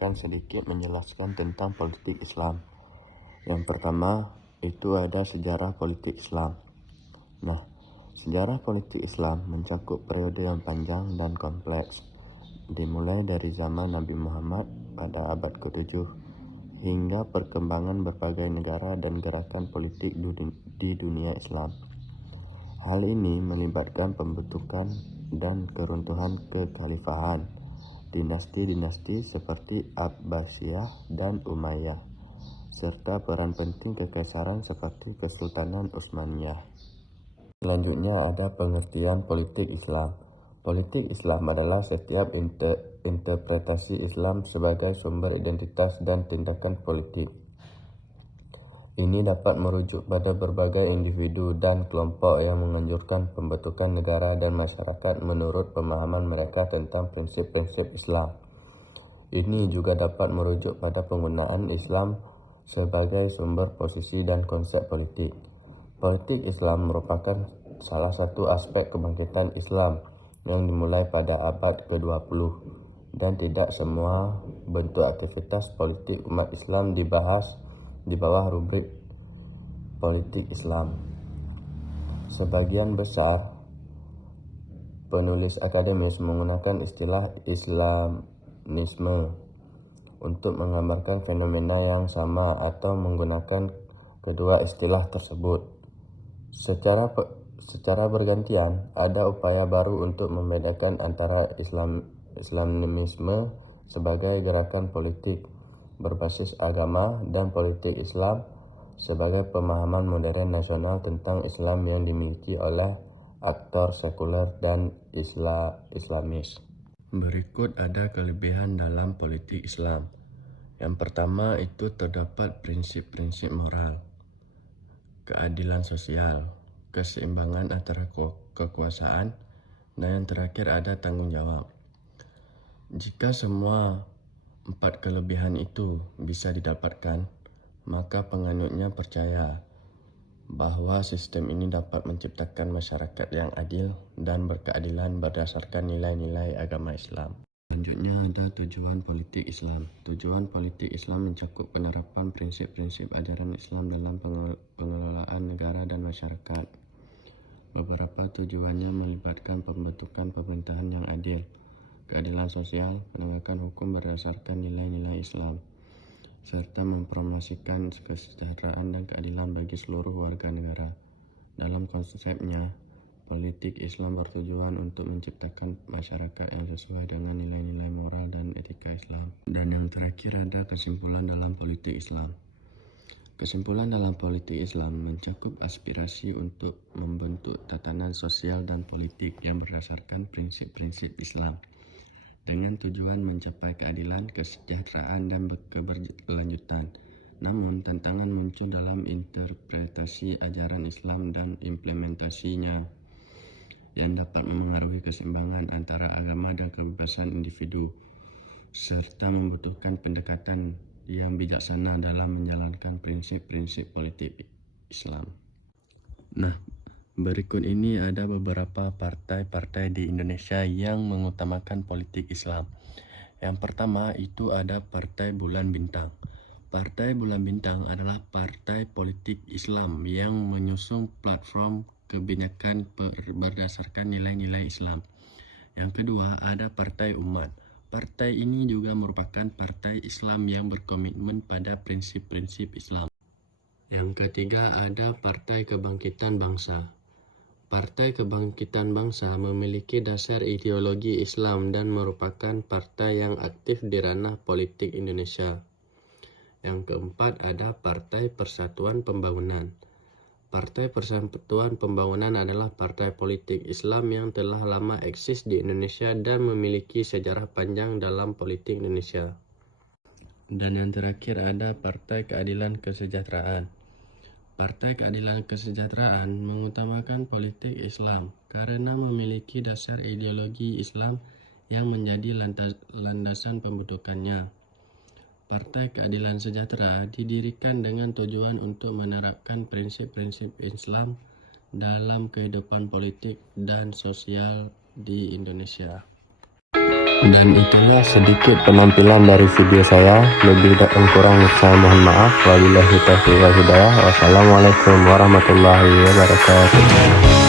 akan sedikit menjelaskan tentang politik Islam. Yang pertama, itu ada sejarah politik Islam. Nah, sejarah politik Islam mencakup periode yang panjang dan kompleks, dimulai dari zaman Nabi Muhammad pada abad ke-7 hingga perkembangan berbagai negara dan gerakan politik di dunia Islam. Hal ini melibatkan pembentukan dan keruntuhan kekhalifahan, dinasti-dinasti seperti Abbasiyah dan Umayyah, serta peran penting kekaisaran seperti Kesultanan Utsmaniyah. Selanjutnya ada pengertian politik Islam. Politik Islam adalah setiap interpretasi Islam sebagai sumber identitas dan tindakan politik. Ini dapat merujuk pada berbagai individu dan kelompok yang menganjurkan pembentukan negara dan masyarakat menurut pemahaman mereka tentang prinsip-prinsip Islam. Ini juga dapat merujuk pada penggunaan Islam sebagai sumber posisi dan konsep politik. Politik Islam merupakan salah satu aspek kebangkitan Islam yang dimulai pada abad ke-20 dan tidak semua bentuk aktivitas politik umat Islam dibahas di bawah rubrik politik Islam. Sebagian besar penulis akademis menggunakan istilah Islamisme untuk menggambarkan fenomena yang sama atau menggunakan kedua istilah tersebut. Secara bergantian, ada upaya baru untuk membedakan antara Islamisme sebagai gerakan politik berbasis agama dan politik Islam sebagai pemahaman modern nasional tentang Islam yang dimiliki oleh aktor sekuler dan Islamis. Berikut ada kelebihan dalam politik Islam. Yang pertama itu terdapat prinsip-prinsip moral, keadilan sosial, keseimbangan antara kekuasaan, dan yang terakhir ada tanggung jawab. Jika semua 4 kelebihan itu bisa didapatkan, maka penganutnya percaya bahwa sistem ini dapat menciptakan masyarakat yang adil dan berkeadilan berdasarkan nilai-nilai agama Islam. Selanjutnya ada tujuan politik Islam. Tujuan politik Islam mencakup penerapan prinsip-prinsip ajaran Islam dalam pengelolaan negara dan masyarakat. Beberapa tujuannya melibatkan pembentukan pemerintahan yang adil, keadilan sosial, penegakan hukum berdasarkan nilai-nilai Islam, serta mempromosikan kesejahteraan dan keadilan bagi seluruh warga negara. Dalam konsepnya, politik Islam bertujuan untuk menciptakan masyarakat yang sesuai dengan nilai-nilai moral dan etika Islam. Dan yang terakhir ada kesimpulan dalam politik Islam. Kesimpulan dalam politik Islam mencakup aspirasi untuk membentuk tatanan sosial dan politik yang berdasarkan prinsip-prinsip Islam, dengan tujuan mencapai keadilan, kesejahteraan, dan keberlanjutan. Namun, tantangan muncul dalam interpretasi ajaran Islam dan implementasinya yang dapat memengaruhi keseimbangan antara agama dan kebebasan individu, serta membutuhkan pendekatan yang bijaksana dalam menjalankan prinsip-prinsip politik Islam. Nah, berikut ini ada beberapa partai-partai di Indonesia yang mengutamakan politik Islam. Yang pertama itu ada Partai Bulan Bintang. Partai Bulan Bintang adalah partai politik Islam yang mengusung platform kebijakan berdasarkan nilai-nilai Islam. Yang kedua ada Partai Umat. Partai ini juga merupakan partai Islam yang berkomitmen pada prinsip-prinsip Islam. Yang ketiga ada Partai Kebangkitan Bangsa. Partai Kebangkitan Bangsa memiliki dasar ideologi Islam dan merupakan partai yang aktif di ranah politik Indonesia. Yang keempat ada Partai Persatuan Pembangunan. Partai Persatuan Pembangunan adalah partai politik Islam yang telah lama eksis di Indonesia dan memiliki sejarah panjang dalam politik Indonesia. Dan yang terakhir ada Partai Keadilan Kesejahteraan. Partai Keadilan Kesejahteraan mengutamakan politik Islam karena memiliki dasar ideologi Islam yang menjadi landasan pembentukannya. Partai Keadilan Sejahtera didirikan dengan tujuan untuk menerapkan prinsip-prinsip Islam dalam kehidupan politik dan sosial di Indonesia. Dan itulah sedikit penampilan dari video saya. Lebih dan kurang saya mohon maaf. Wabillahi taufiq wal hidayah. Wassalamualaikum warahmatullahi wabarakatuh.